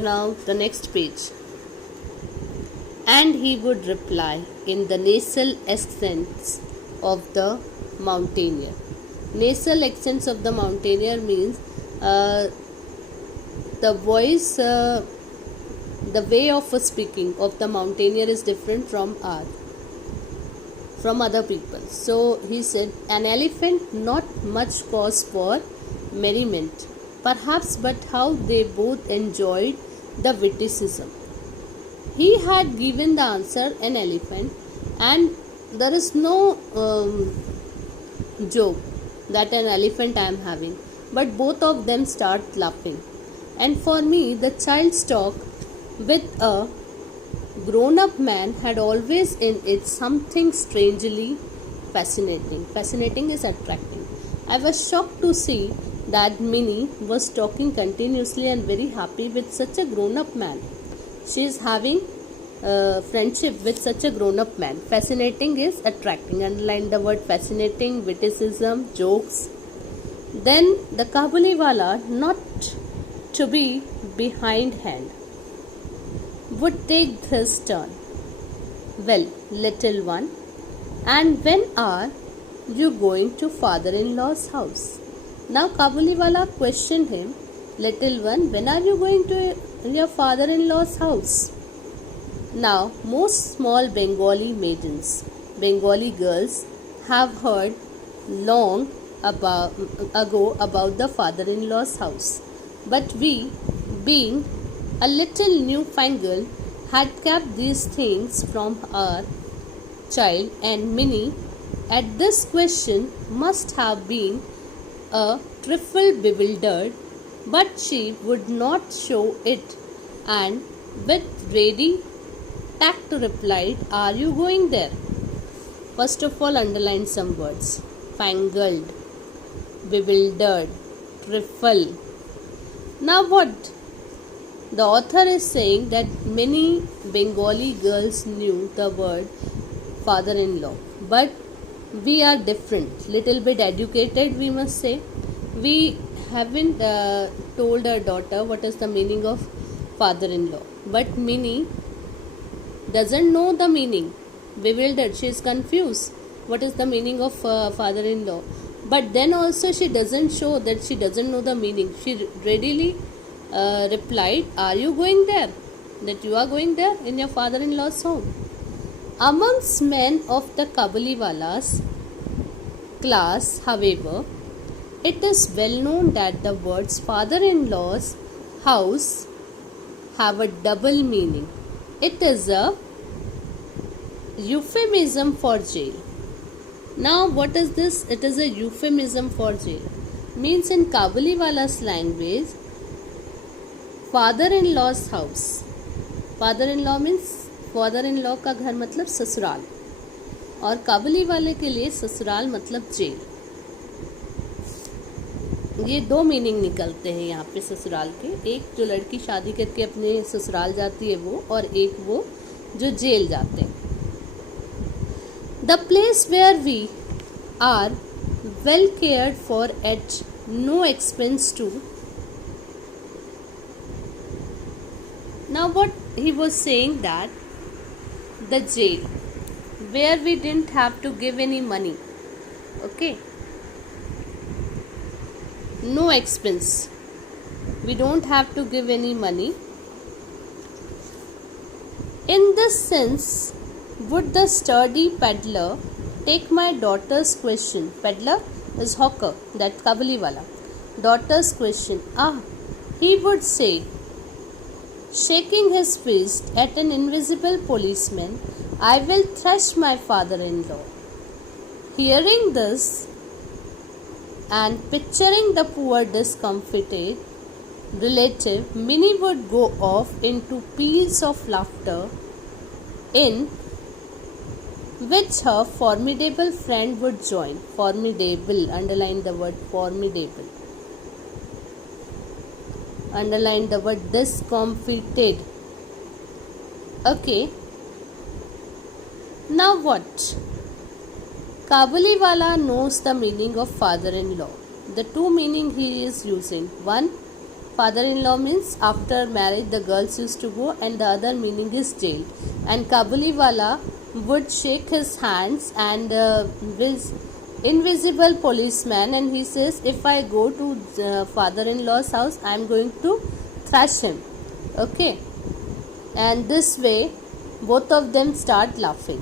The next page. And he would reply in the nasal accents of the mountaineer. Nasal accents of the mountaineer means the voice, the way of speaking of the mountaineer is different from other people. So he said, an elephant, not much cause for merriment, perhaps, but how they both enjoyed the witticism. He had given the answer, an elephant, and there is no joke that an elephant I am having, but both of them start laughing. And for me, the child's talk with a grown-up man had always in it something strangely fascinating. Fascinating is attracting. I was shocked to see that Minnie was talking continuously and very happy with such a grown-up man. She is having friendship with such a grown-up man. Fascinating is attracting. Underline the word fascinating, witticism, jokes. Then the Kabuliwala, not to be behindhand, would take his turn. Well, little one, and when are you going to father-in-law's house? Now Kabuliwala questioned him, little one, when are you going to your father-in-law's house? Now, most small Bengali maidens, Bengali girls, have heard long ago about the father-in-law's house. But we, being a little newfangled, had kept these things from our child, and Minnie, at this question, must have been a trifle bewildered, but she would not show it, and with ready tact replied, are you going there? First of all, underline some words. Fangled, bewildered, trifle. Now what? The author is saying that many Bengali girls knew the word father-in-law, but we are different, little bit educated, we must say. We haven't told our daughter what is the meaning of father-in-law, but Minnie doesn't know the meaning. Bewildered, she is confused. What is the meaning of father-in-law? But then also she doesn't show that she doesn't know the meaning. She readily replied, are you going there? That you are going there in your father-in-law's home. Amongst men of the Kabuliwala's class, however, it is well known that the words father-in-law's house have a double meaning. It is a euphemism for jail. Now what is this? It is a euphemism for jail. Means in Kabuliwala's language, father-in-law's house. Father-in-law means father-in-law का घर मतलब ससुराल, और काबुली वाले के लिए ससुराल मतलब जेल. ये दो मीनिंग निकलते हैं यहाँ पे ससुराल के. एक जो लड़की शादी करके अपने ससुराल जाती है वो, और एक वो जो जेल जाते हैं. The place where we are well cared for at no expense too. Now what he was saying that the jail where we didn't have to give any money, okay, no expense, we don't have to give any money. In this sense would the sturdy peddler take my daughter's question. Peddler is hawker, that Kabuliwala. Daughter's question, he would say, shaking his fist at an invisible policeman, I will thrash my father-in-law. Hearing this and picturing the poor discomfited relative, Minnie would go off into peals of laughter, in which her formidable friend would join. Formidable, underline the word formidable. Underline the word discomfited. Okay. Now what? Kabuliwala knows the meaning of father-in-law. The two meaning he is using. One, Father-in-law means after marriage the girls used to go, and the other meaning is jail. And Kabuliwala would shake his hands and with invisible policeman, and he says, if I go to father-in-law's house, I am going to thrash him. Okay, and this way both of them start laughing.